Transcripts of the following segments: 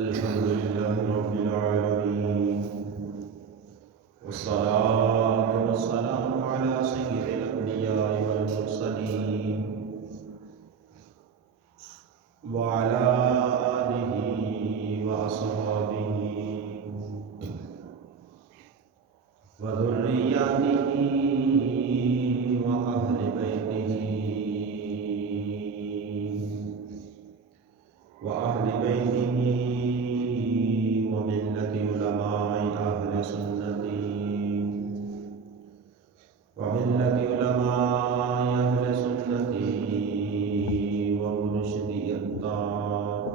الحمد لله رب العالمين، والصلاة والسلام على سيد الأنبياء والمرسلين وعلى آله وأصحابه وذرياته وأهل بيته وملة علماء أهل سنتي ومرشدي الطاعة.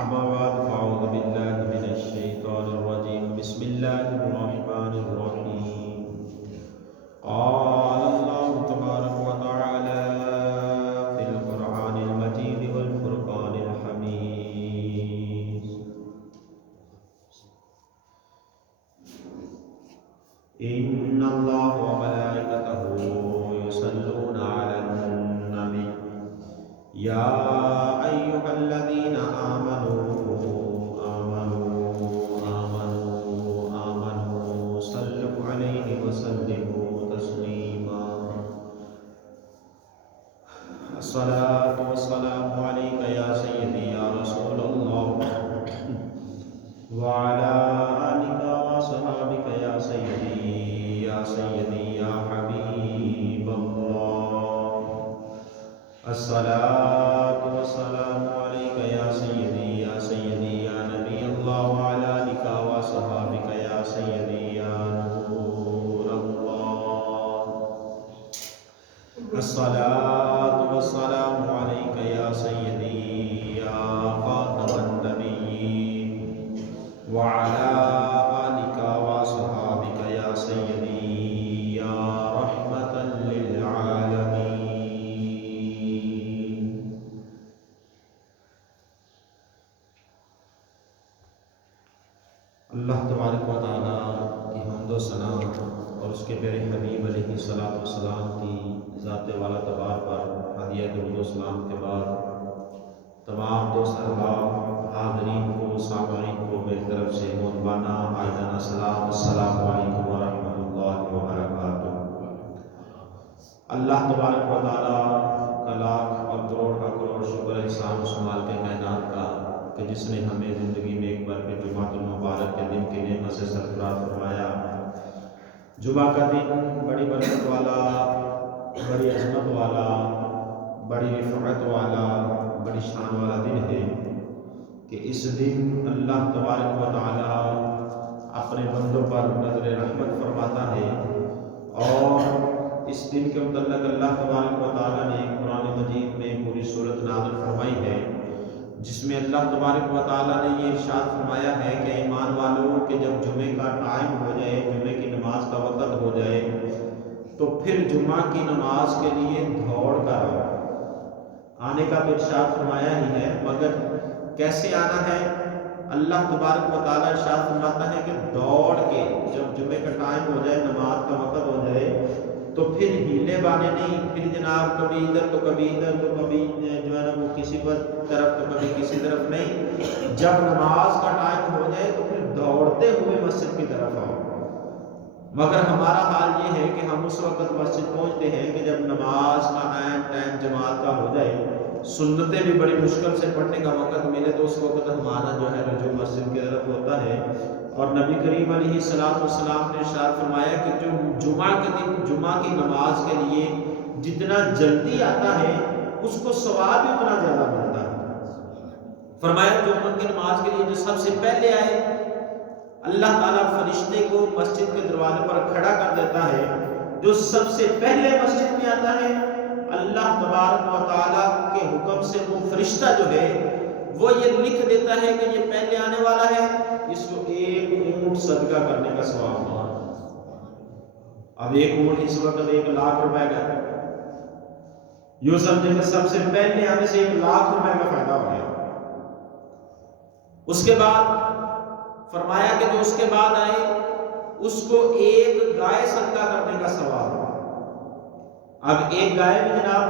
أما بعد فأعوذ بالله من الشيطان الرجيم. بسم الله الرحمن الرحيم. قال الله تبارك وتعالى في القرآن المجيد والفرقان الحميد: إن الله وملائكته يصلون على النبي يا أيها الذين آمنوا صلوا عليه وسلموا تسليما. الصلاة والسلام عليك يا سيدي يا رسول الله وعلى آلك وصحابك يا سيدي يا حبيب الله. الصلاة والسلام عليك يا سيدي يا نبي الله وعلى آلك وصحابك يا سيدي يا نور الله. الصلاة والسلام عليك يا سيدي يا خاتم النبيين وعلى آلك وصحابك يا سيدي يا رحمة للعالمين. اللہ تبارک و تعالیٰ کی حمد و ثنا اور اس کے پیارے حبیب علیہ الصلوۃ والسلام کی ذات والا تبار پر ہدیہ درود و سلام کے بعد تمام دوست احباب حاضرین کو سامعین کو میری طرف سے مہربانہ عائدانہ سلام. السلام علیکم ورحمۃ اللہ وبرکاتہ. اللہ تبارک و تعالیٰ کا لاکھ اور کروڑ کا کروڑ شکر احسان و شمال کے کائنات کا کہ جس نے ہمیں زندگی میں ایک بار کے جمعۃ المبارک کے دن کی نعمت سے سرفراز فرمایا. جمعہ کا دن بڑی برکت والا، بڑی عظمت والا، بڑی رفعت والا، بڑی شان والا دن ہے کہ اس دن اللہ تبارک و تعالیٰ اپنے بندوں پر نظر رحمت فرماتا ہے. اور اس دن کے متعلق اللہ تبارک و تعالیٰ نے قرآن مجید میں پوری صورت نازل فرمائی ہے جس میں اللہ تبارک و تعالیٰ نے یہ ارشاد فرمایا ہے کہ ایمان والوں کہ جب جمعے کا ٹائم ہو جائے، جمعے کی نماز کا وقت ہو جائے تو پھر جمعہ کی نماز کے لیے دوڑ کر آنے کا تو ارشاد فرمایا ہی ہے، مگر کیسے آنا ہے؟ اللہ تبارک و تعالیٰ ارشاد فرماتا ہے کہ دوڑ کے جب جمعے کا ٹائم ہو جائے، نماز کا وقت ہو جائے تو پھر ہیلے بانے نہیں، پھر جناب کبھی ادھر تو کبھی ادھر تو کبھی جو ہے نا وہ کسی پر طرف تو کبھی کسی طرف نہیں. جب نماز کا ٹائم ہو جائے تو پھر دوڑتے ہوئے مسجد کی طرف آؤ. مگر ہمارا حال یہ ہے کہ ہم اس وقت مسجد پہنچتے ہیں کہ جب نماز کا ٹائم جماعت کا ہو جائے، سنتیں بھی بڑی مشکل سے پڑھنے کا وقت ملے تو اس وقت ہمارا جو ہے رجوع مسجد کی طرف ہوتا ہے. اور نبی کریم علیہ الصلوۃ والسلام نے ارشاد فرمایا کہ جو جمعہ کے دن جمعہ کی نماز کے لیے جتنا جلدی آتا ہے اس کو ثواب بھی اتنا زیادہ ملتا ہے. فرمایا جمعہ کی نماز کے لیے جو سب سے پہلے آئے اللہ تعالیٰ فرشتے کو مسجد کے دروازے پر کھڑا کر دیتا ہے. جو سب سے پہلے مسجد میں آتا ہے اللہ تبارک و تعالیٰ کے حکم سے وہ فرشتہ جو ہے وہ یہ لکھ دیتا ہے کہ یہ پہلے آنے والا ہے، اس کو ایک اونٹ صدقہ کرنے کا ثواب ملا. اب ایک اونٹ اس وقت 1,00,000 روپے کا، یوں سمجھے کہ سب سے پہلے آنے سے 1,00,000 روپے کا فائدہ ہو گیا. اس کے بعد فرمایا کہ جو اس کے بعد آئے اس کو ایک گائے صدقہ کرنے کا ثواب۔ اب ایک گائے بھی جناب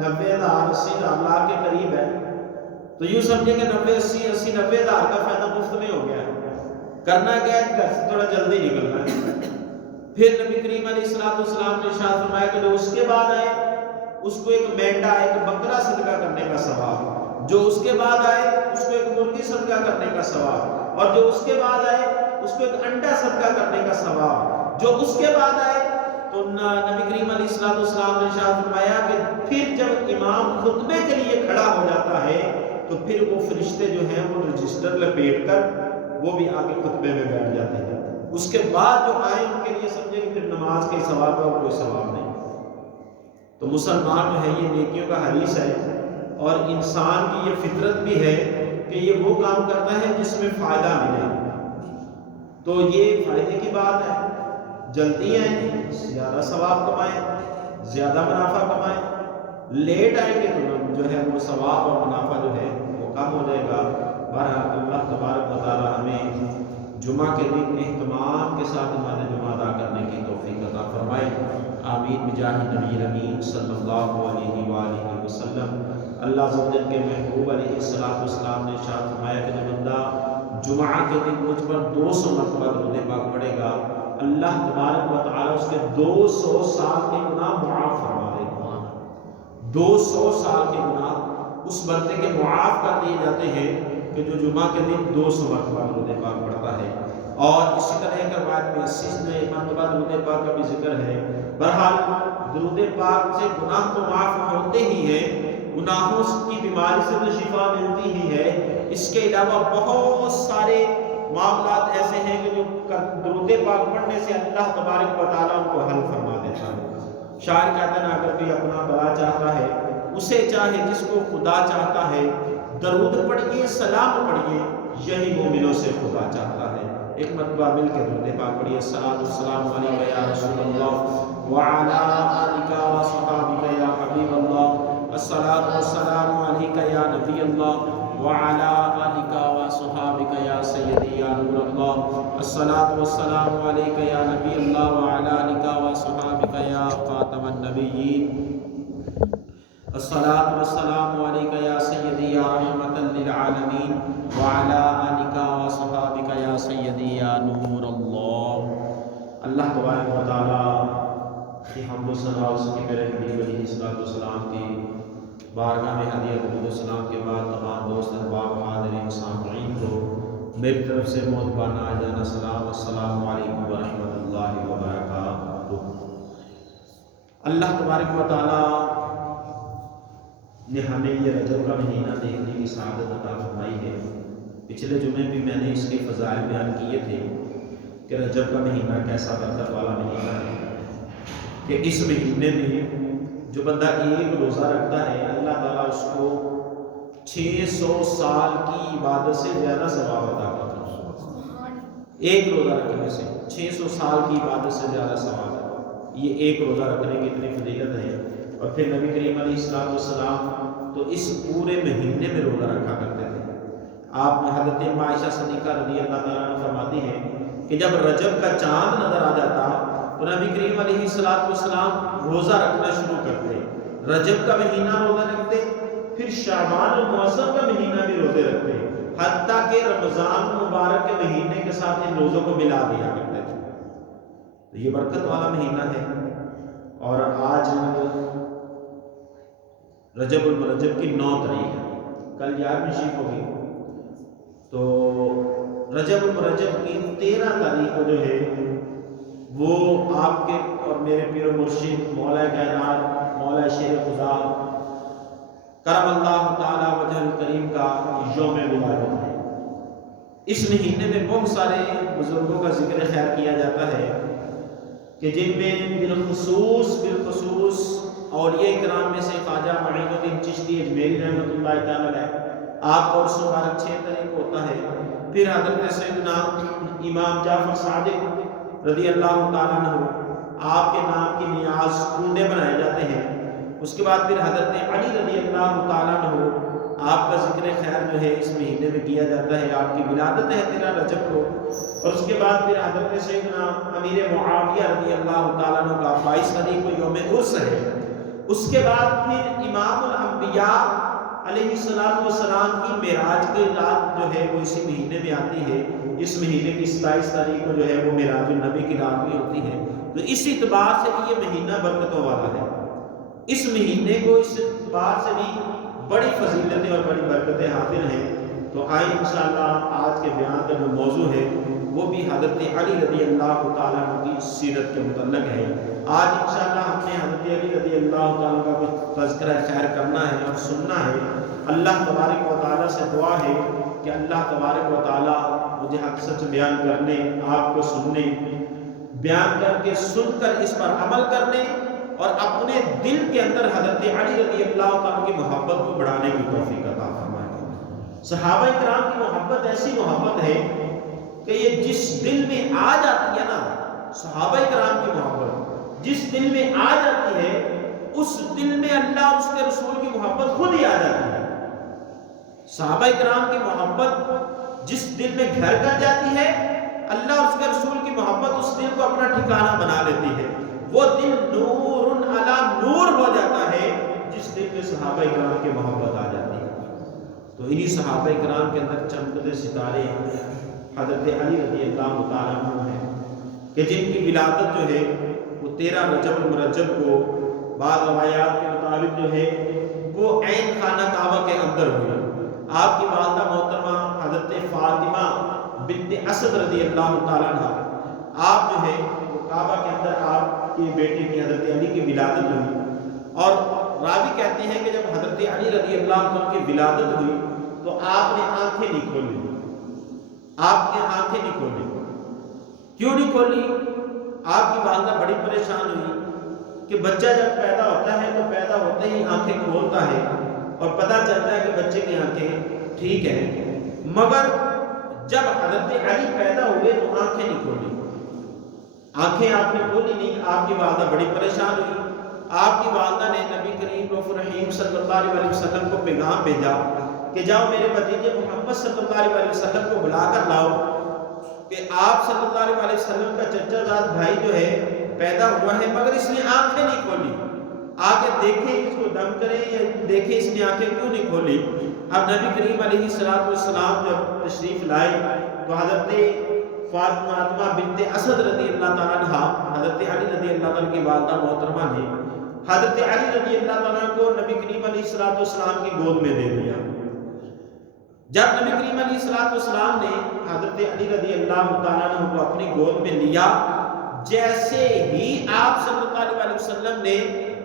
90,000 لاکھ کے قریب ہے، تو یوں سمجھے کہ 90,000 کا فائدہ مفت میں ہو گیا ہے۔ کرنا کیا ہے؟ گھر سے تھوڑا جلدی نکلنا ہے۔ پھر نبی کریم علیہ السلام نے ارشاد فرمایا کہ جو اس کے بعد آئے اس کو ایک مینڈا، ایک بکرا صدقہ کرنے کا ثواب، جو اس کے بعد آئے اس کو ایک مرغی صدقہ کرنے کا ثواب، اور جو اس کے بعد آئے اس کو ایک انڈا صدقہ کرنے کا ثواب، جو اس کے بعد آئے۔ تو نبی کریم علیہ السلام نے ارشاد فرمایا کہ پھر جب امام خطبے کے لیے کھڑا ہو جاتا ہے تو پھر وہ فرشتے جو ہیں وہ رجسٹر لپیٹ کر وہ بھی آگے خطبے میں بیٹھ جاتے ہیں۔ اس کے بعد جو آئے ان کے لیے سمجھے کہ پھر نماز کے ثواب ہے اور کوئی ثواب نہیں۔ تو مسلمان جو ہے یہ نیکیوں کا حریص ہے، اور انسان کی یہ فطرت بھی ہے کہ یہ وہ کام کرتا ہے جس میں فائدہ ملے۔ تو یہ فائدے کی بات ہے، جلدی آئیں زیادہ ثواب کمائیں، زیادہ منافع کمائیں، لیٹ آئیں گے تو جو ہے وہ ثواب اور منافع جو ہے وہ کم ہو جائے گا۔ بہرحال اللہ تبارک و تعالی ہمیں جمعہ کے دن اہتمام کے ساتھ نماز جمعہ ادا کرنے کی توفیق عطا فرمائے، آمین بجاہ نبی امین صلی اللہ علیہ وآلہ وسلم۔ اللہ عز و جل کے محبوب علیہ السلام نے ارشاد فرمایا کہ جو بندہ جمعہ کے دن مجھ پر 200 مرتبہ درود پاک پڑھے گا، اللہ تبارک و تعالی اس کے 200 سال کے گناہ معاف فرما دے گا۔ 200 سال کے گناہ اس بندے کے معاف کر دیے جاتے ہیں کہ جو جمعہ کے دن 200 مرتبہ درود پاک پڑھتا ہے۔ اور اسی طرح ایک روایت میں 80 مرتبہ درود پاک کا بھی ذکر ہے۔ بہرحال درود پاک سے گناہ تو معاف ہوتے ہی ہیں، گناہوں کی بیماری سے تو شفا ملتی ہی ہے، اس کے علاوہ بہت سارے معاملات ایسے ہیں کہ جو درود پاک پڑھنے سے اللہ تبارک و تعالیٰ ان کو حل فرما دیتا ہے۔ شاعر کہتا ہے نا، اگر کوئی اپنا بھلا چاہتا ہے اسے چاہے جس کو خدا چاہتا ہے، درود پڑھیے سلام پڑھیے یہی مومنوں سے خدا چاہتا ہے۔ ایک مرتبہ مل کے درود پاک پڑھیے، الصلاۃ والسلام علیک یا رسول اللہ وعلی آلک وصحبک یا حبیب اللہ، الصلاۃ والسلام علیک یا نبی اللہ وعلی آلک وصحبک یا سیدی یا نور اللہ، الصلاۃ والسلام علیک یا نبی اللہ وعلی آلک وصحبک یا خاتم النبیین، الصلاۃ والسلام علیک یا سیدی یا رحمۃ للعالمین وعلی آلک وصحبک یا سیدی یا نور اللہ۔ اللہ تبارک و تعالیٰ کی حمد و ثنا اس کی میرے حبیب علیہ السلام کی بارگاہ میں ہدیہ درود و سلام کے بعد تمام دوست احباب حاضرین سامعین کو میری طرف سے محبانہ جانا سلام، السلام علیکم ورحمۃ اللہ وبرکاتہ۔ اللہ تبارک و تعالیٰ نے ہمیں یہ رجب کا مہینہ دیکھنے کی سعادت عطا فرمائی ہے۔ پچھلے جمعے بھی میں نے اس کے فضائل بیان کیے تھے کہ رجب کا مہینہ کیسا برکت والا مہینہ ہے، کہ اس مہینے میں جو بندہ ایک روزہ رکھتا ہے اللہ تعالیٰ اس کو 600 سال کی عبادت سے زیادہ ثواب عطا کرتا ہے۔ ایک روزہ رکھنے سے 600 سال کی عبادت سے زیادہ ثواب ہے۔ یہ ایک روزہ رکھنے کی اتنی فضیلت ہے۔ اور پھر نبی کریم علیہ السلام تو اس پورے مہینے میں روزہ رکھا کرتے تھے۔ آپ حضرت عائشہ صدیقہ رضی اللہ تعالیٰ عنہ فرماتی ہیں کہ جب رجب کا چاند نظر آ جاتا تو نبی کریم علیہ السلام روزہ رکھنا شروع کرتے، رجب کا مہینہ روزہ رکھتے، پھر شعبان المعظم کا مہینہ بھی روزے رکھتے، حتیٰ کہ رمضان مبارک کے مہینے کے ساتھ ان روزوں کو ملا دیا کرتے تھے۔ تو یہ برکت والا مہینہ ہے۔ اور آج رجب المرجب کی 9 تاریخ ہے، کل 11ویں شریف ہوگی، تو رجب المرجب کی 13 تاریخ کو جو ہے وہ آپ کے اور میرے پیر و مرشد مولا کائنات مولا شیر خدا کرم اللہ تعالی وجہ الکریم کا یوم ولادت ہے۔ اس مہینے میں بہت سارے بزرگوں کا ذکر خیر کیا جاتا ہے کہ جن میں بالخصوص اولیاء کرام میں سے خواجہ معین الدین چشتی اجمیری رحمۃ اللہ تعالی علیہ، آپ کا عرس مبارک 6 تاریخ کو ہوتا ہے۔ پھر حضرت سیدنا امام جعفر صادق رضی اللہ تعالیٰ عنہ، آپ کے نام کی نیاز کنڈے بنائے جاتے ہیں۔ اس کے بعد پھر حضرت علی رضی اللہ تعالیٰ عنہ، آپ کا ذکر خیر جو ہے اس مہینے میں کیا جاتا ہے، آپ کی ولادت ہے 13 رجب کو، اور اس کے بعد پھر حضرت سیدنا امیر معاویہ رضی اللہ تعالیٰ عنہ کا 22 تاریخ کو یوم عرس ہے۔ اس کے بعد پھر امام الانبیاء علیہ السلام کی معراج کی رات جو ہے وہ اسی مہینے میں آتی ہے۔ اس مہینے کی 27 تاریخ کو جو ہے وہ معراج النبی کی رات بھی ہوتی ہے۔ تو اس اعتبار سے بھی یہ مہینہ برکتوں والا ہے۔ اس مہینے کو اس اعتبار سے بھی بڑی فضیلتیں اور بڑی برکتیں حاصل ہیں۔ تو آئیں انشاءاللہ آج کے بیان کا جو موضوع ہے وہ بھی حضرت علی رضی اللہ تعالیٰ عنہ کی سیرت کے متعلق ہے۔ آج انشاءاللہ ہم نے حضرت علی رضی اللہ تعالیٰ کا کچھ تذکرہ خیر کرنا ہے اور سننا ہے۔ اللہ تبارک و تعالیٰ سے دعا ہے کہ اللہ تبارک و تعالیٰ مجھے حق سچ بیان کرنے، آپ کو سننے، بیان کر کے سن کر اس پر عمل کرنے اور اپنے دل کے اندر حضرت علی رضی اللہ تعالیٰ کی محبت کو بڑھانے کی توفیق عطا فرمائے۔ صحابہ کرام کی محبت ایسی محبت ہے کہ یہ جس دل میں آ جاتی ہے نا، صحابہ کرام کی محبت جس دل میں آ جاتی ہے اس دل میں اللہ اور اس کے رسول کی محبت خود ہی آ جاتی ہے۔ صحابہ کرام کی محبت جس دل میں گھر کر جاتی ہے، اللہ اور اس کے رسول کی محبت اس دل کو اپنا ٹھکانہ بنا لیتی ہے۔ وہ دل نور علی نور ہو جاتا ہے جس دل میں صحابہ کرام کی محبت آ جاتی ہے۔ تو انہی صحابہ کرام کے اندر چمکتے ستارے حضرت علی رضی اللہ تعالیٰ عنہ ہیں کہ جن کی ولادت جو ہے وہ 13 رجب المرجب کو بعض روایات کے مطابق جو ہے وہ عین خانہ کعبہ کے اندر ہوئی۔ آپ کی والدہ محترمہ حضرت فاطمہ بنت اسد رضی اللہ تعالیٰ عنہ، آپ جو ہے وہ کعبہ کے اندر آپ کے بیٹے کی حضرت علی کی ولادت ہوئی، اور راوی کہتے ہیں کہ جب حضرت علی رضی اللہ عنہ کی ولادت ہوئی تو آپ نے آنکھیں نہیں کھولی۔ آپ نے آنکھیں نہیں کھولی۔ کیوں نہیں کھولی؟ آپ کی والدہ بڑی پریشان ہوئی کہ بچہ جب پیدا ہوتا ہے تو پیدا ہوتے ہی آنکھیں کھولتا ہے اور پتہ چلتا ہے کہ بچے کی آنکھیں ٹھیک ہیں، مگر جب حضرت علی پیدا ہوئے تو آنکھیں نہیں کھولی۔ آنکھیں آپ نے کھولی نہیں۔ آپ کی والدہ بڑی پریشان ہوئی۔ آپ کی والدہ نے نبی کریم رؤوف رحیم صلی اللہ علیہ وسلم کو پیغام بھیجا کہ جاؤ میرے بھتیجے محمد صلی اللہ علیہ وسلم کو بلا کر لاؤ کہ آپ صلی اللہ علیہ وسلم کا چچا زاد بھائی جو ہے پیدا ہوا ہے مگر اس نے آنکھیں نہیں کھولی۔ آ کے دیکھیں اس کو دم کریں یا دیکھیں اس نے آنکھیں کیوں نہیں کھولی۔ اب نبی کریم علیہ السلام جب تشریف لائے تو حضرت فاطمہ بنت اسد رضی اللہ تعالیٰ عنہ، حضرت علی رضی اللہ تعالیٰ کی والدہ محترمہ نے حضرت علی رضی اللہ تعالیٰ کو نبی کریم علیہ السلام کی گود میں دے دیا۔ جب نبی کریم علیہ السلام نے حضرت علی رضی اللہ تعالیٰ عنہ کو اپنی گود میں لیا، جیسے ہی آپ صلی اللہ علیہ وسلم نے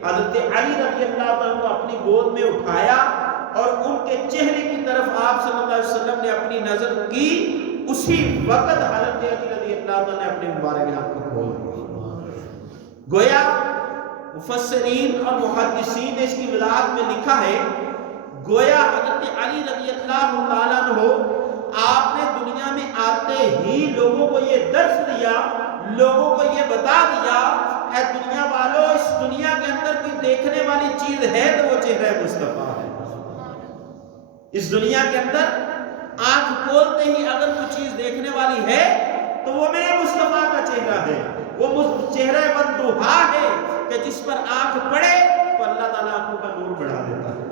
حضرت علی رضی اللہ تعالیٰ کو اپنی گود میں اٹھایا اور ان کے چہرے کی طرف آپ صلی اللہ علیہ وسلم نے اپنی نظر کی، اسی وقت حضرت علی رضی اللہ تعالیٰ نے اپنے مبارک ہاتھ کو کھول دیا۔ گویا مفسرین اور محدثین نے اس کی وضاحت میں لکھا ہے، گویا حضرت علی رضی اللہ تعالیٰ عنہ آپ نے دنیا میں آتے ہی لوگوں کو یہ درس دیا، لوگوں کو یہ بتا دیا، اے دنیا والوں، اس دنیا کے اندر کوئی دیکھنے والی چیز ہے تو وہ چہرہ مصطفیٰ ہے۔ اس دنیا کے اندر آنکھ کھولتے ہی اگر کوئی چیز دیکھنے والی ہے تو وہ میرے مصطفیٰ کا چہرہ ہے، وہ چہرہ والضحیٰ ہے کہ جس پر آنکھ پڑے تو اللہ تعالیٰ آنکھوں کا نور بڑھا دیتا ہے۔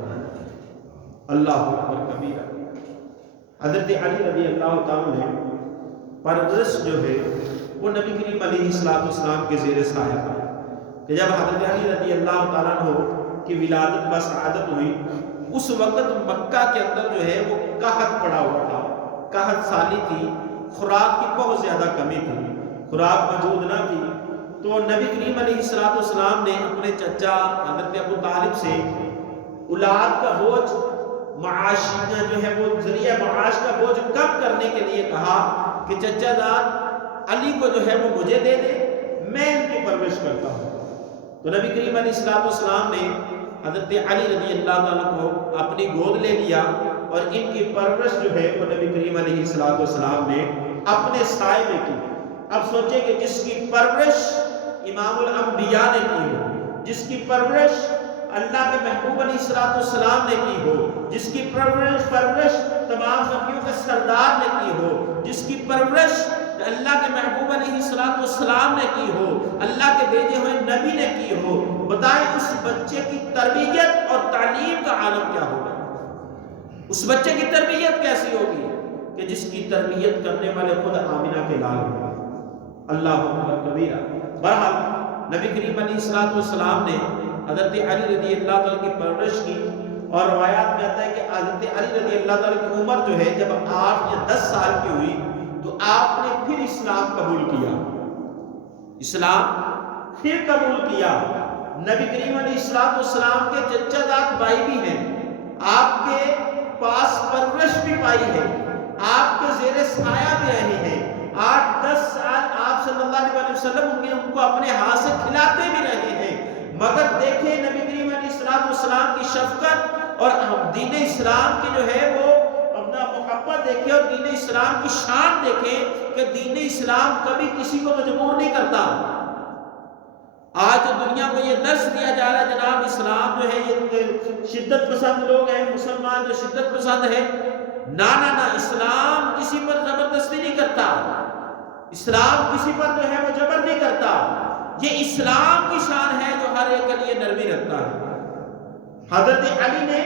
اللہ اکبر کبیرہ۔ حضرت علی رضی اللہ تعالیٰ نے پرورش جو ہے وہ نبی کریم علیہ السلام کے زیر سایہ پائی کہ جب حضرت علی رضی اللہ تعالیٰ عنہ کی ولادت بسعادت ہوئی، اس وقت مکہ کے اندر جو ہے وہ قحط پڑا ہوا تھا، قحط سالی تھی، خوراک کی بہت زیادہ کمی تھی، خوراک موجود نہ تھی۔ تو نبی کریم علیہ السلام نے اپنے چچا حضرت ابو طالب سے اولاد کا بوجھ، معاش جو ہے وہ ذریعہ معاش کا بوجھ کم کرنے کے لیے کہا کہ چچا زاد علی کو جو ہے وہ مجھے دے دے، میں ان کی پرورش کرتا ہوں۔ تو نبی کریم علیہ السلام نے حضرت علی رضی اللہ تعالیٰ کو اپنی گود لے لیا اور ان کی پرورش جو ہے وہ نبی کریم علیہ السلام نے اپنے سائے میں کی۔ اب سوچیں کہ جس کی پرورش امام الانبیاء نے کی ہو، جس کی پرورش اللہ کے محبوب علیہ السلام نے کی ہو، جس کی پرورش تمام نبیوں کے سردار نے کی ہو، جس کی پرورش اللہ کے محبوب علیہ السلام نے کی ہو، اللہ کے بھیجے ہوئے نبی نے کی ہو، بتائیں اس بچے کی تربیت اور تعلیم کا عالم کیا ہوگا؟ اس بچے کی تربیت کیسی ہوگی کہ جس کی تربیت کرنے والے خود آمنہ کے لال ہوں۔ اللہ اکبر کبیرہ۔ بہرحال نبی کریم علیہ السلام نے حضرت علی رضی اللہ تعالیٰ کی پرورش کی، اور روایات میں آتا ہے کہ حضرت علی رضی اللہ تعالیٰ کی عمر جو ہے جب 8 یا 10 سال کی ہوئی تو آپ نے پھر اسلام قبول کیا، اسلام پھر قبول کیا۔ نبی کریم علیہ السلام کے چچا زاد بھائی بھی ہیں، آپ کے پاس پرورش بھی پائی ہے، آپ کے زیر سایہ بھی رہے ہیں، 8-10 سال آپ صلی اللہ علیہ وسلم ان کو اپنے ہاتھ سے کھلاتے بھی رہے ہیں، مگر دیکھیں نبی کریم علیہ السلام کی شفقت اور دین اسلام کی جو ہے وہ اپنا محبت دیکھیں، اور دین اسلام کی شان دیکھیں کہ دین اسلام کبھی کسی کو مجبور نہیں کرتا۔ آج دنیا کو یہ درس دیا جا رہا ہے جناب اسلام جو ہے یہ شدت پسند لوگ ہیں، مسلمان جو شدت پسند ہے، نہ اسلام کسی پر زبردستی نہیں کرتا، اسلام کسی پر جو ہے وہ جبر نہیں کرتا، یہ اسلام کی شان ہے جو ہر ایک کے لیے نرمی رکھتا ہے۔ حضرت علی نے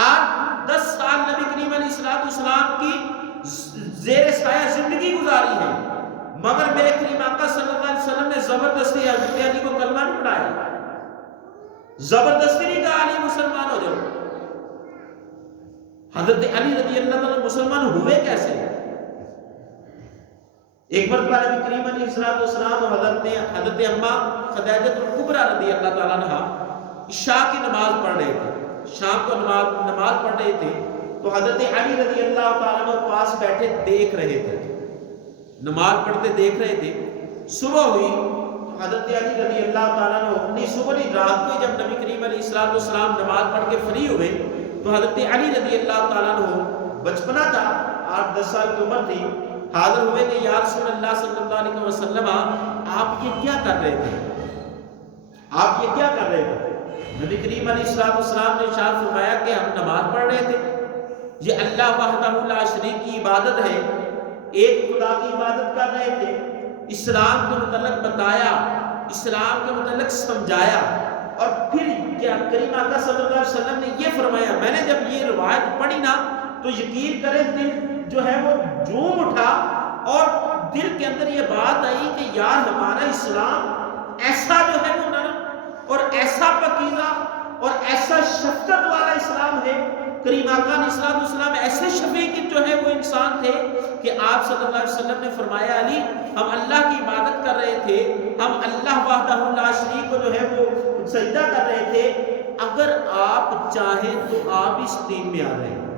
8-10 سال نبی کریم علیہ السلام کی زیر سایہ زندگی گزاری ہے، مگر میرے کریم آقا صلی اللہ علیہ وسلم نے زبردستی حضرت علی کو کلمہ نہیں پڑھایا، زبردستی نہیں کہا علی مسلمان ہو جاؤ۔ حضرت علی رضی اللہ عنہ مسلمان ہوئے کیسے؟ ایک مرتبہ نبی کریم علیہ السلام اور حضرت اماں خدیجہ الکبریٰ رضی اللہ تعالیٰ عنہ عشاء کی نماز پڑھ رہے تھے، شام کو نماز پڑھ رہے تھے، تو حضرت علی رضی اللہ تعالیٰ عنہ پاس بیٹھے دیکھ رہے تھے، نماز پڑھتے دیکھ رہے تھے۔ صبح ہوئی تو حضرت علی رضی اللہ تعالیٰ عنہ اپنی صبح نہیں رات کو جب نبی کریم علیہ السلام نماز پڑھ کے فری ہوئے تو حضرت علی رضی اللہ تعالیٰ عنہ بچپنا تھا، 8-10 سال کی عمر تھی، حاضر ہوئے کہ یا رسول اللہ صلی اللہ علیہ وسلم آپ یہ کیا کر رہے تھے؟ آپ یہ کیا کر رہے تھے؟ نبی کریم علیہ السلام نے ارشاد فرمایا کہ ہم نماز پڑھ رہے تھے، یہ اللہ وحدہ لا شریک کی عبادت ہے، ایک خدا کی عبادت کر رہے تھے، اسلام کے متعلق بتایا، اسلام کے متعلق سمجھایا، اور پھر کیا کریم آقا صلی اللہ علیہ وسلم نے یہ فرمایا۔ میں نے جب یہ روایت پڑھی نا تو یقین کریں دل جو ہے وہ جھوم اٹھا، اور دل کے اندر یہ بات آئی کہ یار ہمارا اسلام ایسا جو ہے وہ نرم اور ایسا پاکیزہ اور ایسا شفقت والا اسلام ہے۔ کریم آقا علیہ السلام ایسے شفیق جو ہے وہ انسان تھے کہ آپ صلی اللہ علیہ وسلم نے فرمایا علی ہم اللہ کی عبادت کر رہے تھے، ہم اللہ وحدہ لا شریک کو جو ہے وہ سجدہ کر رہے تھے، اگر آپ چاہیں تو آپ اس دین میں آ رہے ہیں۔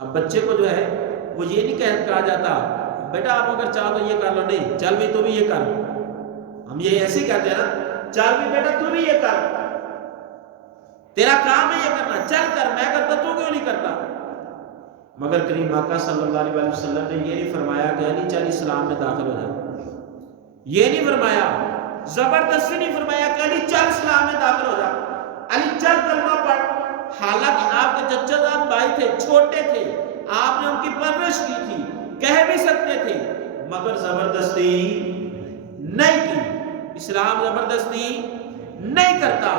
اب بچے کو جو ہے وہ یہ نہیں کہا جاتا بیٹا آپ اگر چاہو تو یہ کر لو، نہیں چل بھی تو بھی یہ کر، ہم یہ ایسے کہتے ہیں نا چل بھی بیٹا تو بھی یہ کر، تیرا کام ہے یہ کرنا، چل کر، میں کرتا تو کیوں نہیں کرتا؟ مگر کریم آقا صلی اللہ علیہ وسلم نے یہ نہیں فرمایا کہ علی چل اسلام میں داخل ہو جا، یہ نہیں فرمایا، زبردستی نہیں فرمایا کہ علی چل اسلام میں داخل ہو جا، علی چل کلمہ پڑھ۔ حالانکہ آپ کے چچا زاد بھائی تھے، چھوٹے تھے، آپ نے ان کی پرورش کی تھی، کہہ بھی سکتے تھے، مگر زبردستی نہیں کی۔ اسلام زبردستی نہیں کرتا،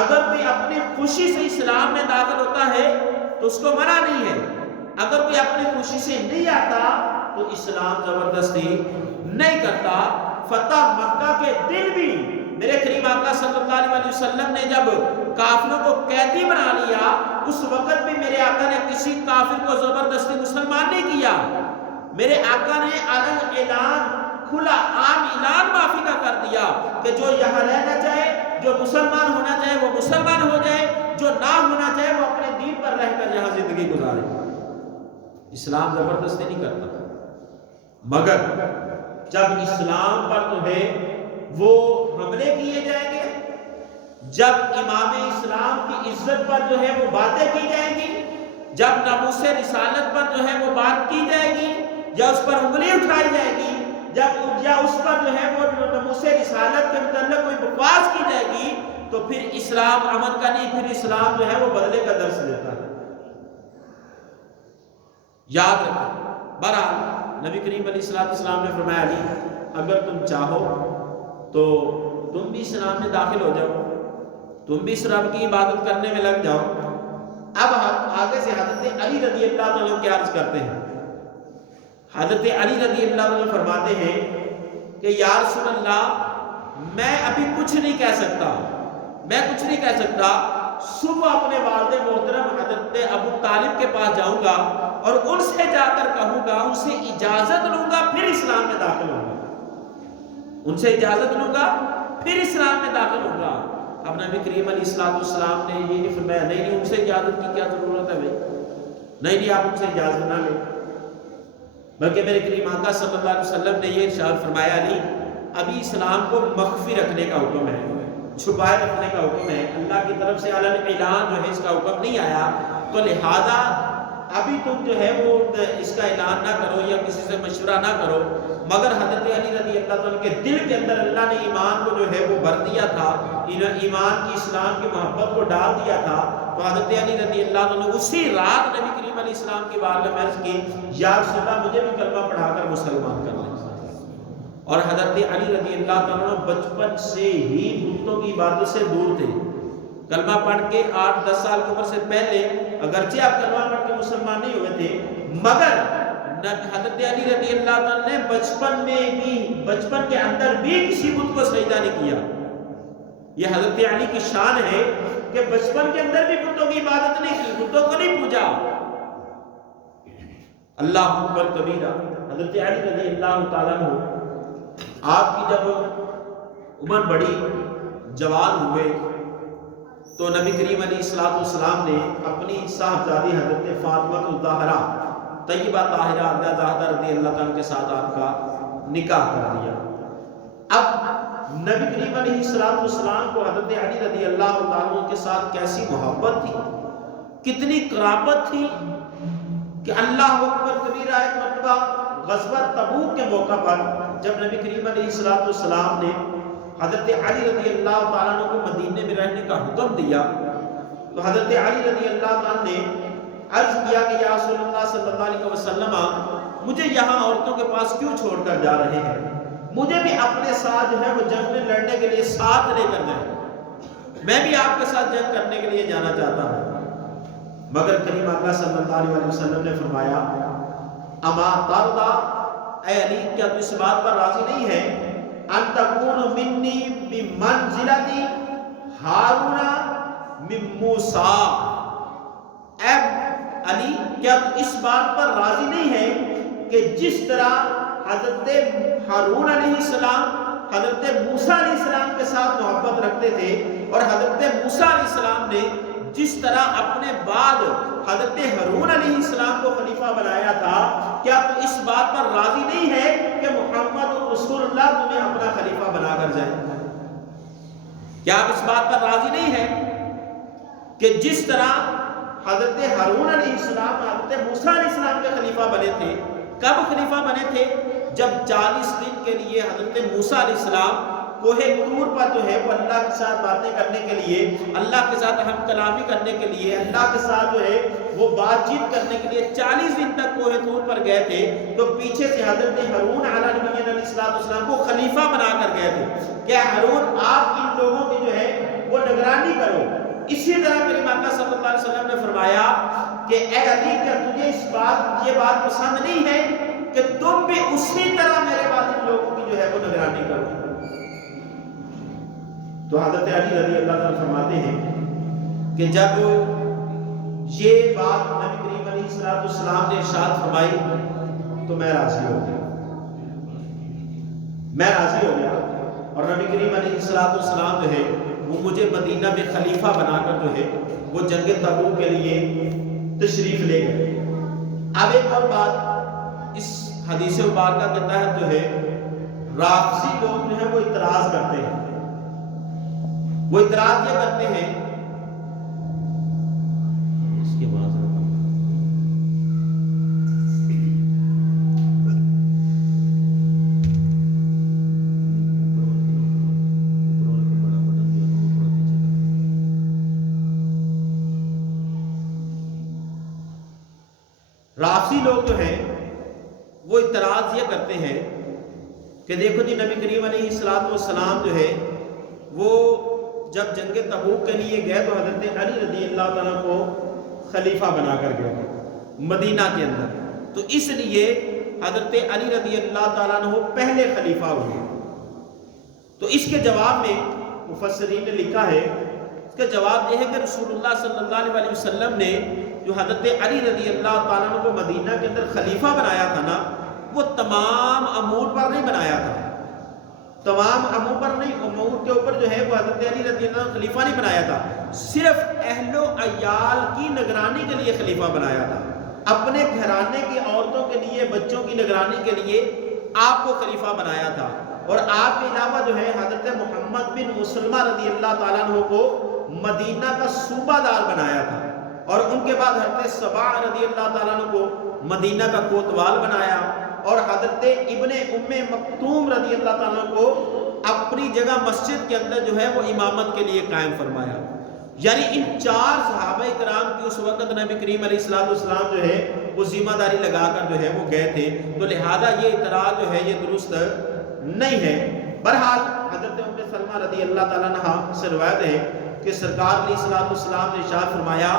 اگر کوئی اپنی خوشی سے اسلام میں داخل ہوتا ہے تو اس کو منع نہیں ہے، اگر کوئی اپنی خوشی سے نہیں آتا تو اسلام زبردستی نہیں کرتا۔ فتح مکہ کے دن بھی میرے کریم آقا صلی اللہ علیہ وسلم نے جب کافروں کو قیدی بنا لیا، اس وقت بھی میرے آقا نے کسی کافر کو زبردستی مسلمان نہیں کیا، میرے آقا نے علن اعلان، کھلا عام اعلان معافی کا کر دیا کہ جو یہاں رہنا چاہے، جو مسلمان ہونا چاہے وہ مسلمان ہو جائے، جو نہ ہونا چاہے وہ اپنے دین پر رہ کر یہاں زندگی گزارے۔ اسلام زبردستی نہیں کرتا، مگر جب اسلام پر جو ہے وہ حملے کیے جائیں گے، جب امام اسلام کی عزت پر جو ہے وہ باتیں کی جائیں گی، جب ناموس رسالت پر جو ہے وہ بات کی جائے گی، یا اس پر انگلی اٹھائی جائے گی، جب یا اس پر جو ہے وہ ناموس رسالت کے متعلق کوئی بکواس کی جائے گی، تو پھر اسلام امن کا نہیں، پھر اسلام جو ہے وہ بدلے کا درس دیتا ہے۔ یاد رکھیں۔ بہرحال نبی کریم علیہ السلام نے فرمایا علی اگر تم چاہو تو تم بھی اسلام میں داخل ہو جاؤ، تم بھی اس رب کی عبادت کرنے میں لگ جاؤ۔ اب آگے سے حضرت علی رضی اللہ عنہ کیا عرض کرتے ہیں؟ حضرت علی رضی اللہ عنہ فرماتے ہیں کہ یا رسول اللہ میں ابھی کچھ نہیں کہہ سکتا، میں کچھ نہیں کہہ سکتا، صبح اپنے والد محترم حضرت ابو طالب کے پاس جاؤں گا اور ان سے جا کر کہوں گا، ان سے اجازت لوں گا، پھر اسلام میں داخل ہوں گا، ان سے اجازت لوں گا پھر اسلام میں داخل ہوں گا۔ اب نبی کریم علیہ السلام نے یہ نہیں فرمایا نہیں ان سے اجازت کی کیا ضرورت ہے بھائی، نہیں آپ ان سے اجازت نہ لیں، بلکہ میرے کریم آقا صلی اللہ علیہ وسلم نے یہ ارشاد فرمایا علی ابھی اسلام کو مخفی رکھنے کا حکم ہے، چھپائے رکھنے کا حکم ہے، اللہ کی طرف سے علن اعلان جو ہے اس کا حکم نہیں آیا، تو لہذا ابھی تم جو ہے وہ اس کا اعلان نہ کرو یا کسی سے مشورہ نہ کرو۔ مگر حضرت علی رضی اللہ عنہ کے دل کے اندر اللہ نے ایمان کو جو ہے وہ بھر دیا تھا، ایمان کی اسلام کی محبت کو ڈال دیا تھا، تو حضرت علی رضی اللہ عنہ اسی رات نبی کریم علیہ السلام کی بارگاہ میں عرض کی یا رسول اللہ مجھے بھی کلمہ پڑھا کر مسلمان کر لیں۔ اور حضرت علی رضی اللہ عنہ بچپن سے ہی بتوں کی عبادت سے دور تھے، کلمہ پڑھ کے 8-10 سال کی عمر سے پہلے اگرچہ آپ کلمہ پڑھ کے مسلمان نہیں ہوئے تھے، مگر حضرت علی رضی اللہ عنہ نے بچپن کے اندر بھی کسی بت کو سجدہ نہیں کیا۔ یہ حضرت علی کی شان ہے کہ بچپن کے اندر بھی بتوں کی عبادت نہیں کی، بتوں کو نہیں پوجا۔ اللہ اکبر کبیرہ۔ حضرت علی رضی اللہ تعالیٰ عنہ آپ کی جب عمر بڑی، جوان ہوئے، تو نبی کریم علیہ السلام نے اپنی صاحبزادی حضرت فاطمہ الزہرا طیبہ طاہرہ زاہدہ رضی اللہ عنہ کے ساتھ آپ کا نکاح کر دیا۔ اب نبی کریم علیہ السلام کو حضرت علی رضی اللہ عنہ کے ساتھ کیسی محبت تھی، کتنی قرابت تھی کہ اللہ اکبر کبیرہ ایک مرتبہ غزوہ تبوک کے موقع پر جب نبی کریم علیہ السلام نے حضرت علی رضی اللہ تعالیٰ عنہ کو مدینے میں رہنے کا حکم دیا، تو حضرت علی رضی اللہ تعالیٰ نے عرض کیا کہ یا رسول اللہ صلی اللہ علیہ وسلم مجھے یہاں عورتوں کے پاس کیوں چھوڑ کر جا رہے ہیں، مجھے بھی اپنے ساتھ جو ہے وہ جنگ میں لڑنے کے لیے ساتھ لے کر جائیں، میں بھی آپ کے ساتھ جنگ کرنے کے لیے جانا چاہتا ہوں۔ مگر کریم آقا صلی اللہ علیہ وسلم نے فرمایا اما ترضى اے علی کیا تو اس بات پر راضی نہیں ہے ان تکون منی بمنزلتی ہارون من موسیٰ، اے علی کیا تو اس بات پر راضی نہیں ہے کہ جس طرح حضرت ہارون علیہ السلام حضرت موسیٰ علیہ السلام کے ساتھ محبت رکھتے تھے، اور حضرت موسیٰ علیہ السلام نے جس طرح اپنے بعد حضرت ہارون علیہ السلام کو خلیفہ بنایا تھا، کیا تو اس بات پر راضی نہیں ہے کہ محمد رسول اللہ تمہیں اپنا خلیفہ بنا کر جائے؟ کیا آپ اس بات پر راضی نہیں ہے کہ جس طرح حضرت ہارون علیہ السلام حضرت موسیٰ علیہ السلام کے خلیفہ بنے تھے؟ کب خلیفہ بنے تھے؟ جب 40 دن کے لیے حضرت موسیٰ علیہ السلام کوہ طور پر جو ہے وہ اللہ کے ساتھ باتیں کرنے کے لیے، اللہ کے ساتھ ہم کلامی کرنے کے لیے، اللہ کے ساتھ جو ہے وہ بات چیت کرنے کے لیے 40 دن تک کوہ طور پر گئے تھے، تو پیچھے سے حضرت ہارون علیہ السلام کو خلیفہ بنا کر گئے تھے کہ ہارون آپ ان لوگوں کی جو ہے وہ نگرانی کرو۔ اسی طرح کریم آقا صلی اللہ علیہ وسلم نے فرمایا کہ اے علی کیا تجھے یہ بات پسند نہیں ہے کہ تم بھی اسی طرح میرے بعد ان لوگوں کی جو ہے وہ نگرانی کرو؟ تو حضرت علی رضی اللہ عنہ فرماتے ہیں کہ جب یہ بات نبی کریم علیہ السلام نے ارشاد فرمائی تو میں راضی ہو گیا، میں راضی ہو گیا، اور نبی کریم علیہ السلام جو ہے وہ مجھے مدینہ میں خلیفہ بنا کر جو ہے وہ جنگ تبوک کے لیے تشریف لے گئے۔ اب ایک اور بات اس حدیث مبارکہ کے تحت جو ہے رافضی لوگ جو ہے وہ اعتراض کرتے ہیں، وہ اعتراض یہ کرتے ہیں اس کے بعد رافضی لوگ جو ہیں وہ اعتراض یہ کرتے ہیں کہ دیکھو جی نبی کریم علیہ السلام جو ہے وہ جب جنگ تبوک کے لیے گئے تو حضرت علی رضی اللہ تعالیٰ کو خلیفہ بنا کر گئے مدینہ کے اندر، تو اس لیے حضرت علی رضی اللہ تعالیٰ عنہ پہلے خلیفہ ہوئے۔ تو اس کے جواب میں مفسرین نے لکھا ہے، اس کا جواب یہ ہے کہ رسول اللہ صلی اللہ علیہ وسلم نے جو حضرت علی رضی اللہ تعالیٰ عنہ کو مدینہ کے اندر خلیفہ بنایا تھا نا، وہ تمام امور پر نہیں بنایا تھا، تمام امور پر نہیں، امور کے اوپر جو ہے وہ حضرت علی رضی اللہ عنہ خلیفہ نہیں بنایا تھا، صرف اہل و عیال کی نگرانی کے لیے خلیفہ بنایا تھا، اپنے گھرانے کی عورتوں کے لیے، بچوں کی نگرانی کے لیے آپ کو خلیفہ بنایا تھا، اور آپ کے علاوہ جو ہے حضرت محمد بن مسلمہ رضی اللہ تعالیٰ عنہ کو مدینہ کا صوبہ دار بنایا تھا، اور ان کے بعد حضرت سبا رضی اللہ تعالیٰ عنہ کو مدینہ کا کوتوال بنایا، اور حضرت ابن ام مکتوم رضی اللہ تعالیٰ عنہ کو اپنی جگہ مسجد کے اندر جو ہے وہ امامت کے لیے قائم فرمایا۔ یعنی ان چار صحابہ کرام کی اس وقت نبی کریم علیہ السلام جو ہے وہ ذمہ داری لگا کر جو ہے وہ گئے تھے، تو لہذا یہ اعتراض جو ہے یہ درست نہیں ہے۔ بہرحال حضرت ام سلمہ رضی اللہ تعالیٰ عنہ سے روایت ہے کہ سرکار علیہ السلام نے ارشاد فرمایا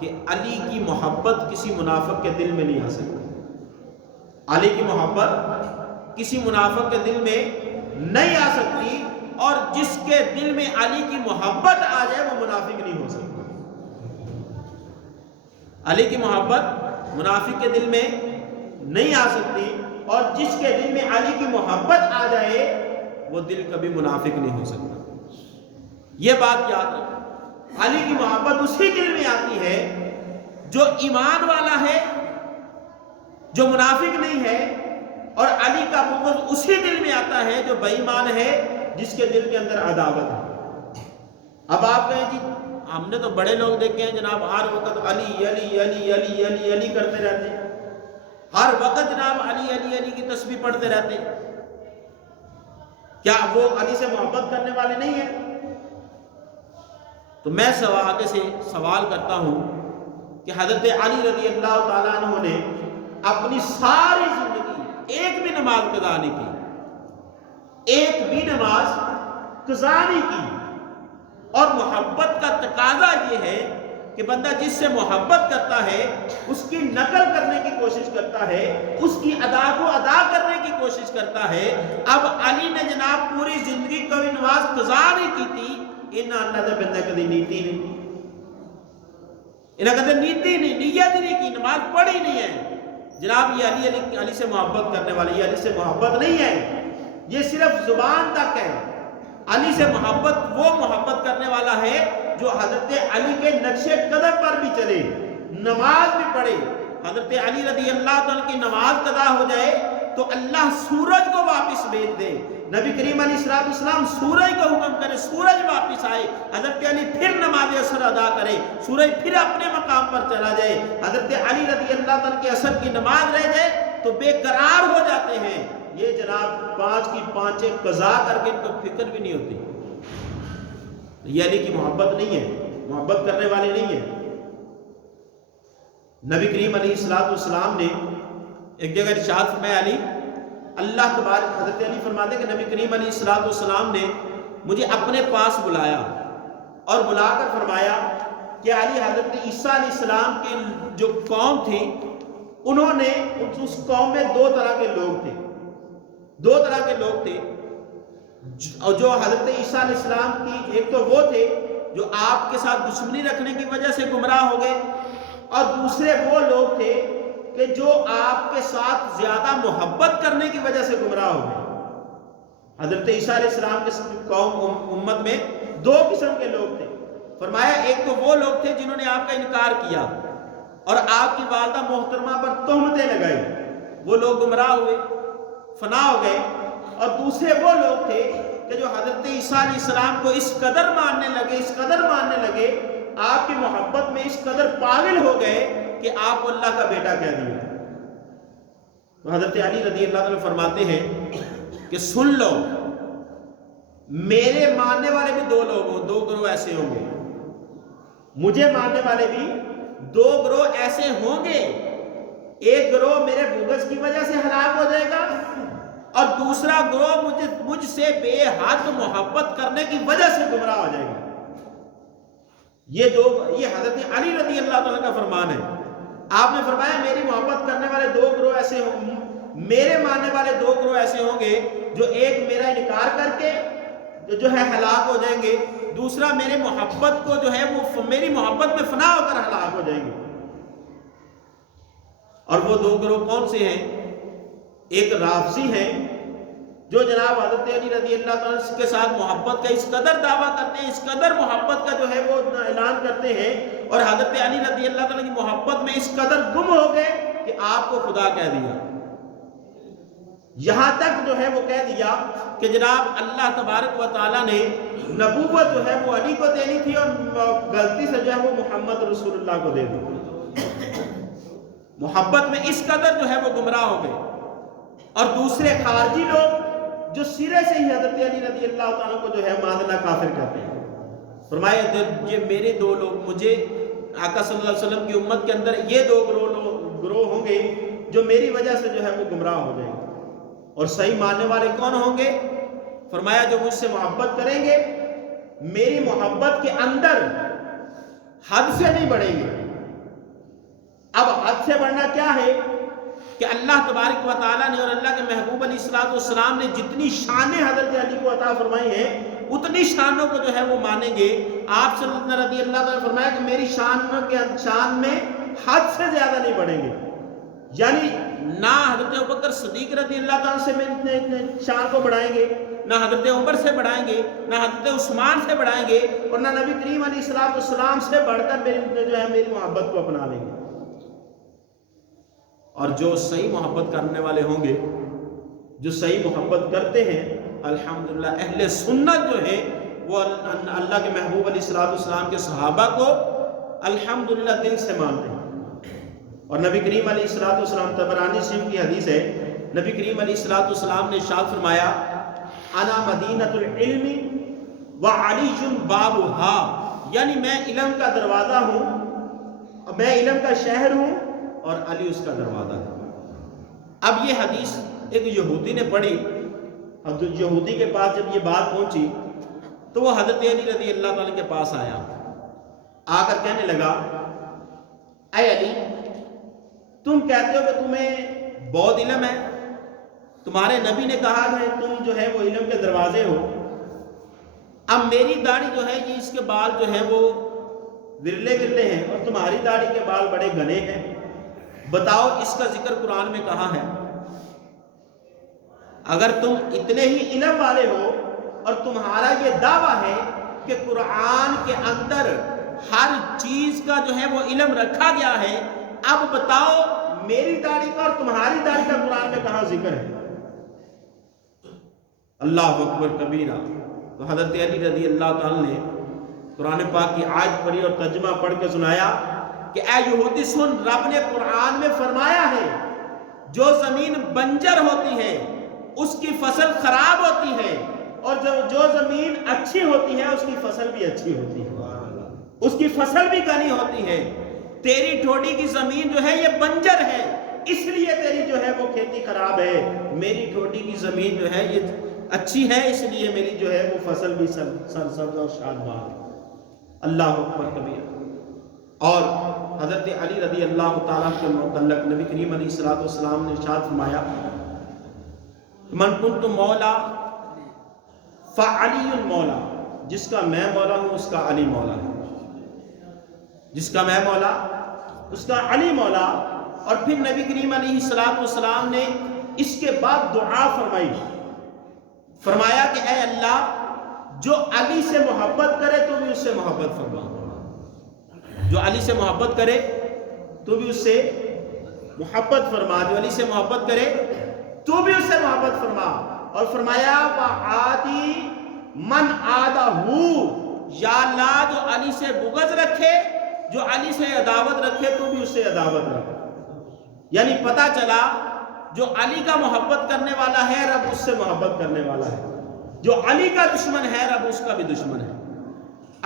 کہ علی کی محبت کسی منافق کے دل میں نہیں آ سکتی، علی کی محبت کسی منافق کے دل میں نہیں آ سکتی، اور جس کے دل میں علی کی محبت آ جائے وہ منافق نہیں ہو سکتا۔ علی کی محبت منافق کے دل میں نہیں آ سکتی، اور جس کے دل میں علی کی محبت آ جائے وہ دل کبھی منافق نہیں ہو سکتا۔ یہ بات یاد رکھو، علی کی محبت اسی دل میں آتی ہے جو ایمان والا ہے، جو منافق نہیں ہے، اور علی کا بغض اسی دل میں آتا ہے جو بے ایمان ہے، جس کے دل کے اندر عداوت ہے۔ اب آپ کہیں جی ہم نے تو بڑے لوگ دیکھے ہیں جناب ہر وقت علی علی علی علی علی علی کرتے رہتے ہیں، ہر وقت جناب علی علی علی کی تسبیح پڑھتے رہتے ہیں، کیا وہ علی سے محبت کرنے والے نہیں ہیں؟ تو میں آگے سے سوال کرتا ہوں کہ حضرت علی رضی اللہ تعالیٰ عنہ نے اپنی ساری زندگی ایک بھی نماز قضا نہیں کی، ایک بھی نماز قضا نہیں کی، اور محبت کا تقاضا یہ ہے کہ بندہ جس سے محبت کرتا ہے اس کی نقل کرنے کی کوشش کرتا ہے، اس کی ادا کو ادا کرنے کی کوشش کرتا ہے۔ اب علی نے جناب پوری زندگی کوئی نماز قضا نہیں کی تھی، انہاں اللہ دے بندے کدی نیتی نہیں، انہاں کدی نیتی نہیں، نیت ہی نہیں کی، نماز پڑھی نہیں ہے۔ جناب یہ علی سے محبت کرنے والے، یہ علی سے محبت نہیں ہے، یہ صرف زبان تک ہے۔ علی سے محبت وہ محبت کرنے والا ہے جو حضرت علی کے نقش قدم پر بھی چلے، نماز بھی پڑھے۔ حضرت علی رضی اللہ تعالیٰ کی نماز قضا ہو جائے تو اللہ سورج کو واپس بھیج دے، نبی کریم علیہ السلام سورج کو حکم کرے سورج واپس آئے، حضرت علی پھر نماز عصر ادا کرے، سورج پھر اپنے مقام پر چلا جائے، حضرت علی رضی اللہ تعالیٰ کی عصر کی نماز رہ جائے تو بے قرار ہو جاتے ہیں۔ یہ جناب 5 کی 5 قضا کر کے ان کو فکر بھی نہیں ہوتی۔ یہ علی کی محبت نہیں ہے، محبت کرنے والے نہیں ہیں۔ نبی کریم علیہ السلام نے ایک جگہ ارشاد فرمایا، علی اللہ تبارک، حضرت علی فرماتے ہیں کہ نبی کریم علیہ السلام نے مجھے اپنے پاس بلایا اور بلا کر فرمایا کہ علی حضرت عیسیٰ علیہ السلام کی جو قوم تھی، انہوں نے اس قوم میں 2 طرح کے لوگ تھے، 2 طرح کے لوگ تھے جو حضرت عیسیٰ علیہ السلام کی، ایک تو وہ تھے جو آپ کے ساتھ دشمنی رکھنے کی وجہ سے گمراہ ہو گئے، اور دوسرے وہ لوگ تھے کہ جو آپ کے ساتھ زیادہ محبت کرنے کی وجہ سے گمراہ ہو گئے۔ حضرت عیسیٰ علیہ السلام کے قوم امت میں 2 قسم کے لوگ تھے۔ فرمایا ایک تو وہ لوگ تھے جنہوں نے آپ کا انکار کیا اور آپ کی والدہ محترمہ پر تہمتیں لگائی، وہ لوگ گمراہ ہوئے، فنا ہو گئے، اور دوسرے وہ لوگ تھے کہ جو حضرت عیسیٰ علیہ السلام کو اس قدر ماننے لگے، اس قدر ماننے لگے، آپ کی محبت میں اس قدر پاگل ہو گئے کہ آپ کو اللہ کا بیٹا کہہ دیا۔ تو حضرت علی رضی اللہ عنہ فرماتے ہیں کہ سن لو، میرے ماننے والے بھی 2 لوگ ہوں، 2 گروہ ایسے ہوں گے، مجھے ماننے والے بھی 2 گروہ ایسے ہوں گے ایک گروہ میرے بغض کی وجہ سے ہلاک ہو جائے گا اور دوسرا گروہ مجھ سے بے حد محبت کرنے کی وجہ سے گمراہ ہو جائے گا۔ یہ حضرت علی رضی اللہ تعالیٰ کا فرمان ہے۔ آپ نے فرمایا میری محبت کرنے والے دو گروہ ایسے ہوں، میرے ماننے والے دو گروہ ایسے ہوں گے جو ایک میرا انکار کر کے جو ہے ہلاک ہو جائیں گے، دوسرا میرے محبت کو جو ہے وہ میری محبت میں فنا ہو کر ہلاک ہو جائیں گے۔ اور وہ دو گروہ کون سے ہیں؟ ایک رافضی ہیں جو جناب حضرت علی رضی اللہ تعالیٰ کے ساتھ محبت کا اس قدر دعویٰ کرتے ہیں، اس قدر محبت کا جو ہے وہ اعلان کرتے ہیں اور حضرت علی رضی اللہ تعالیٰ کی محبت میں اس قدر گم ہو گئے کہ آپ کو خدا کہہ دیا، یہاں تک جو ہے وہ کہہ دیا کہ جناب اللہ تبارک و تعالیٰ نے نبوت جو ہے وہ علی کو دینی تھی اور غلطی سے جو ہے وہ محمد رسول اللہ کو دے دی۔ محبت میں اس قدر جو ہے وہ گمراہ ہو گئے۔ اور دوسرے خارجی لوگ جو سرے سے ہی حضرت علی رضی اللہ تعالیٰ کو جو ہے معذلہ کافر کرتے ہیں، فرمایا یہ میرے دو لوگ، مجھے آقا صلی اللہ علیہ وسلم کی امت کے اندر یہ دو گروہ ہوں گے جو میری وجہ سے جو ہے وہ گمراہ ہو جائیں گے۔ اور صحیح ماننے والے کون ہوں گے؟ فرمایا جو مجھ سے محبت کریں گے، میری محبت کے اندر حد سے نہیں بڑھیں گے۔ اب حد سے بڑھنا کیا ہے کہ اللہ تبارک و تعالیٰ نے اور اللہ کے محبوب علیہ الصلوۃ والسلام نے جتنی شانیں حضرت علی کو عطا فرمائی ہیں اتنی شانوں کو جو ہے وہ مانیں گے۔ آپ صلی اللہ رضی اللہ تعالیٰ نے فرمایا کہ میری شان میں حد سے زیادہ نہیں بڑھیں گے، یعنی نہ حضرت ابوبکر صدیق رضی اللہ تعالیٰ سے میں شان کو بڑھائیں گے، نہ حضرت عمر سے بڑھائیں گے، نہ حضرت عثمان سے بڑھائیں گے، اور نہ نبی کریم علیہ الصلوۃ والسلام سے بڑھ کر جو ہے میری محبت کو اپنا لیں گے۔ اور جو صحیح محبت کرنے والے ہوں گے، جو صحیح محبت کرتے ہیں، الحمدللہ اہل سنت جو ہے وہ اللہ کے محبوب علیہ الصلوۃ والسلام کے صحابہ کو الحمدللہ دل سے مانتے ہیں۔ اور نبی کریم علیہ الصلوۃ والسلام، طبرانی شریف کی حدیث ہے، نبی کریم علیہ الصلوۃ والسلام نے ارشاد فرمایا انا مدینۃ العلم وعلی بابها، یعنی میں علم کا دروازہ ہوں، میں علم کا شہر ہوں اور علی اس کا دروازہ ہے۔ اب یہ حدیث ایک یہودی نے پڑھی، اب یہودی کے پاس جب یہ بات پہنچی تو وہ حضرت علی رضی اللہ تعالیٰ کے پاس آیا، آ کر کہنے لگا اے علی، تم کہتے ہو کہ تمہیں بہت علم ہے، تمہارے نبی نے کہا ہے تم جو ہے وہ علم کے دروازے ہو، اب میری داڑھی جو ہے یہ اس کے بال جو ہے وہ ورلے ورلے ہیں اور تمہاری داڑھی کے بال بڑے گھنے ہیں، بتاؤ اس کا ذکر قرآن میں کہاں ہے؟ اگر تم اتنے ہی علم والے ہو اور تمہارا یہ دعویٰ ہے کہ قرآن کے اندر ہر چیز کا جو ہے وہ علم رکھا گیا ہے، اب بتاؤ میری داڑھی کا اور تمہاری داڑھی کا قرآن میں کہاں ذکر ہے؟ اللہ اکبر کبیرہ۔ تو حضرت علی رضی اللہ تعالیٰ نے قرآن پاک کی آیت پڑھی اور ترجمہ پڑھ کے سنایا کہ اے یہودی سن، رب نے قرآن میں فرمایا ہے جو زمین بنجر ہوتی ہے اس کی فصل خراب ہوتی ہے، اور جو زمین اچھی ہوتی ہے اس کی فصل بھی اچھی ہوتی ہے، اس کی فصل بھی گھنی ہوتی ہے۔ تیری ٹھوڑی کی زمین جو ہے یہ بنجر ہے، اس لیے تیری جو ہے وہ کھیتی خراب ہے، میری ٹھوڑی کی زمین جو ہے یہ اچھی ہے، اس لیے میری جو ہے وہ فصل بھی سرسبز اور شاداب۔ اللہ اکبر کبیر۔ اور حضرت علی رضی اللہ تعالیٰ کے متعلق نبی کریم علیہ الصلوۃ والسلام نے ارشاد فرمایا من کنت مولا فعلی المولا، جس کا میں مولا ہوں اس کا علی مولا ہے، جس کا میں مولا اس کا علی مولا۔ اور پھر نبی کریم علیہ الصلوۃ والسلام نے اس کے بعد دعا فرمائی، فرمایا کہ اے اللہ جو علی سے محبت کرے تو بھی اس سے محبت فرما، جو علی سے محبت کرے تو بھی اس سے محبت فرما، جو علی سے محبت کرے تو بھی اس سے محبت فرما۔ اور فرمایا وعادی من عادہ، یا اللہ جو علی سے بغض رکھے، جو علی سے عداوت رکھے تو بھی اس سے عداوت رکھے۔ یعنی پتہ چلا جو علی کا محبت کرنے والا ہے رب اس سے محبت کرنے والا ہے، جو علی کا دشمن ہے رب اس کا بھی دشمن ہے۔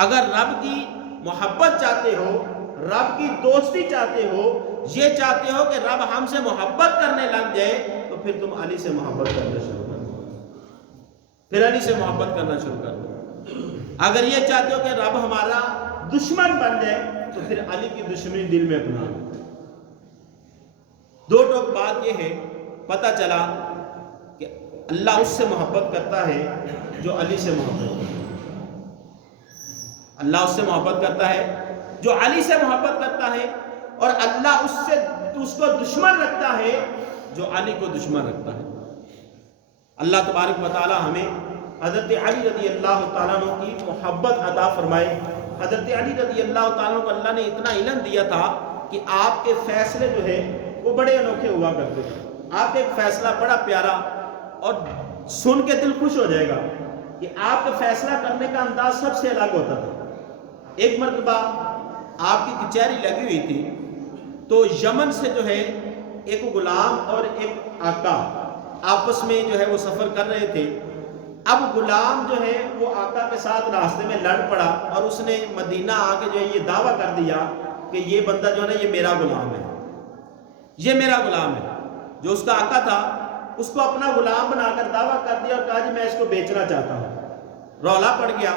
اگر رب کی محبت چاہتے ہو، رب کی دوستی چاہتے ہو، یہ چاہتے ہو کہ رب ہم سے محبت کرنے لگ جائے تو پھر تم علی سے محبت کرنا شروع کر دو، پھر علی سے محبت کرنا شروع کر دو۔ اگر یہ چاہتے ہو کہ رب ہمارا دشمن بن جائے تو پھر علی کی دشمنی دل میں اپنا لو۔ دو ٹوک بات یہ ہے، پتہ چلا کہ اللہ اس سے محبت کرتا ہے جو علی سے محبت کرتا ہے، اللہ اس سے محبت کرتا ہے جو علی سے محبت کرتا ہے، اور اللہ اس کو دشمن رکھتا ہے جو علی کو دشمن رکھتا ہے۔ اللہ تبارک و تعالی ہمیں حضرت علی رضی اللہ تعالیٰ عنہ کی محبت عطا فرمائے۔ حضرت علی رضی اللہ تعالیٰ عنہ کو اللہ نے اتنا علم دیا تھا کہ آپ کے فیصلے جو ہے وہ بڑے انوکھے ہوا کرتے تھے۔ آپ ایک فیصلہ بڑا پیارا اور سن کے دل خوش ہو جائے گا کہ آپ کا فیصلہ کرنے کا انداز سب سے الگ ہوتا تھا۔ ایک مرتبہ آپ کی کچہری لگی ہوئی تھی تو یمن سے جو ہے ایک غلام اور ایک آقا آپس میں جو ہے وہ سفر کر رہے تھے۔ اب غلام جو ہے وہ آقا کے ساتھ راستے میں لڑ پڑا اور اس نے مدینہ آ کے جو ہے یہ دعویٰ کر دیا کہ یہ بندہ جو ہے نا یہ میرا غلام ہے، یہ میرا غلام ہے۔ جو اس کا آقا تھا اس کو اپنا غلام بنا کر دعویٰ کر دیا اور کہا جی میں اس کو بیچنا چاہتا ہوں۔ رولا پڑ گیا،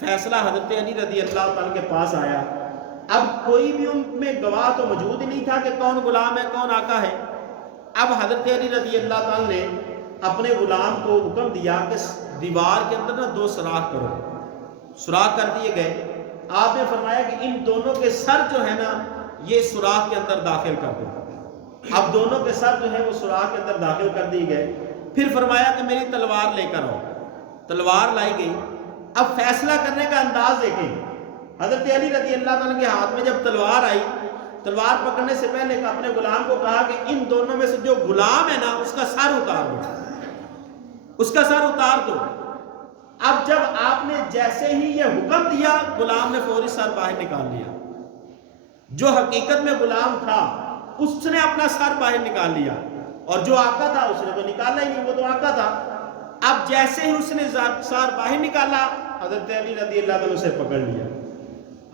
فیصلہ حضرت علی رضی اللہ تعالیٰ کے پاس آیا۔ اب کوئی بھی ان میں گواہ تو موجود ہی نہیں تھا کہ کون غلام ہے کون آقا ہے۔ اب حضرت علی رضی اللہ تعالیٰ نے اپنے غلام کو حکم دیا کہ دیوار کے اندر نا 2 سوراخ کرو۔ سوراخ کر دیے گئے۔ آپ نے فرمایا کہ ان دونوں کے سر جو ہے نا یہ سوراخ کے اندر داخل کر دو۔ اب دونوں کے سر جو ہے وہ سوراخ کے اندر داخل کر دیے گئے۔ پھر فرمایا کہ میری تلوار لے کر آؤ۔ تلوار لائی گئی۔ اب فیصلہ کرنے کا انداز دیکھیں، حضرت علی رضی اللہ تعالیٰ کے ہاتھ میں جب تلوار آئی، تلوار پکڑنے سے پہلے اپنے غلام کو کہا کہ ان دونوں میں سے جو غلام ہے نا اس کا سر اتار دو، اس کا سر اتار دو۔ اب جب آپ نے جیسے ہی یہ حکم دیا غلام نے فوری سر باہر نکال لیا۔ جو حقیقت میں غلام تھا اس نے اپنا سر باہر نکال لیا، اور جو آقا تھا اس نے تو نکالا ہی نہیں، وہ تو آقا تھا۔ اب جیسے ہی اس نے سر باہر نکالا حضرت علی رضی اللہ عنہ اسے پکڑ لیا۔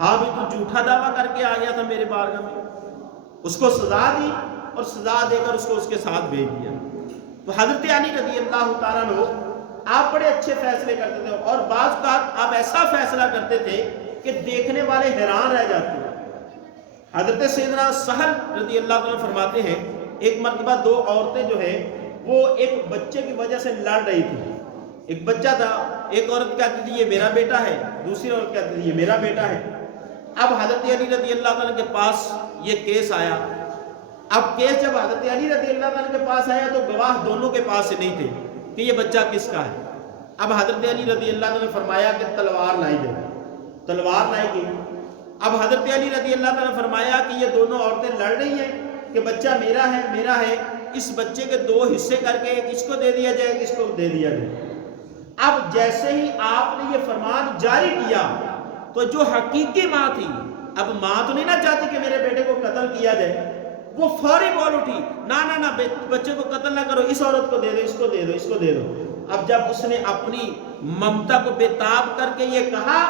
ہاں بھی تو جھوٹا دعویٰ کر کے آ گیا تھا میرے بارگاہ میں۔ اس کو سزا دی اور سزا دے کر اس کو اس کے ساتھ بھیج دیا۔ تو حضرت علی رضی اللہ تعالیٰ عنہ آپ بڑے اچھے فیصلے کرتے تھے، اور بعض اوقات آپ ایسا فیصلہ کرتے تھے کہ دیکھنے والے حیران رہ جاتے ہیں۔ حضرت سیدنا سہل رضی اللہ عنہ فرماتے ہیں ایک مرتبہ 2 عورتیں جو ہے وہ ایک بچے کی وجہ سے لڑ رہی تھی۔ ایک بچہ تھا، ایک عورت کہتی تھی یہ میرا بیٹا ہے، دوسری عورت کہتی تھی یہ میرا بیٹا ہے۔ اب حضرت علی رضی اللہ عنہ کے پاس یہ کیس آیا۔ اب کیس جب حضرت علی رضی اللہ عنہ کے پاس آیا تو گواہ دونوں کے پاس سے نہیں تھے کہ یہ بچہ کس کا ہے۔ اب حضرت علی رضی اللہ عنہ نے فرمایا کہ تلوار لائی جائے۔ تلوار لائی گئی۔ اب حضرت علی رضی اللہ عنہ نے فرمایا کہ یہ دونوں عورتیں لڑ رہی ہیں کہ بچہ میرا ہے میرا ہے، اس بچے کے 2 حصے کر کے ایک اس کو دے دیا جائے، اس کو دے دیا جائے۔ اب جیسے ہی آپ نے یہ فرمان جاری کیا تو جو حقیقی ماں تھی، اب ماں تو نہیں نہ چاہتی کہ میرے بیٹے کو قتل کیا جائے، وہ فوری بول اٹھی نہ بچے کو قتل نہ کرو، اس عورت کو دے دو، اس کو دے دو، اس کو دے دو۔ اب جب اس نے اپنی ممتا کو بےتاب کر کے یہ کہا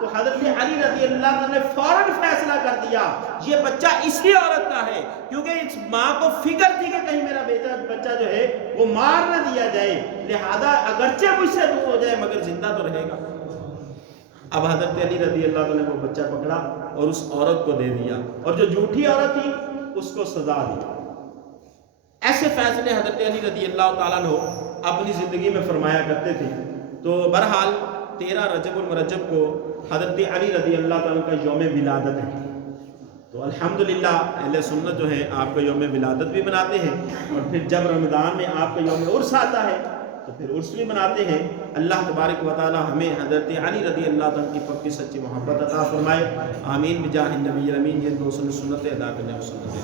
تو حضرت علی رضی اللہ عنہ نے فوراً فیصلہ کر دیا یہ بچہ اسی عورت کا ہے، کیونکہ اس ماں کو فکر تھی کہ کہیں میرا بچہ جو ہے وہ مار نہ دیا جائے، لہذا اگرچہ مجھ سے دور ہو جائے مگر زندہ تو رہے گا۔ اب حضرت علی رضی اللہ عنہ نے وہ بچہ پکڑا اور اس عورت کو دے دیا، اور جو جھوٹی عورت تھی اس کو سزا دی۔ ایسے فیصلے حضرت علی رضی اللہ تعالیٰ عنہ اپنی زندگی میں فرمایا کرتے تھے۔ تو بہرحال 13 رجب المرجب کو حضرت علی رضی اللہ تعالیٰ کا یوم ولادت ہے، تو الحمدللہ اہل سنت جو ہے آپ کا یوم ولادت بھی مناتے ہیں، اور پھر جب رمضان میں آپ کا یوم عرس آتا ہے تو پھر عرس بھی مناتے ہیں۔ اللہ تبارک و تعالی ہمیں حضرت علی رضی اللہ تعالیٰ کی پکی سچی محبت عطا فرمائے، آمین بجاہ النبی الامین۔ یہ 2 سنتیں ادا کرنے اور سنتیں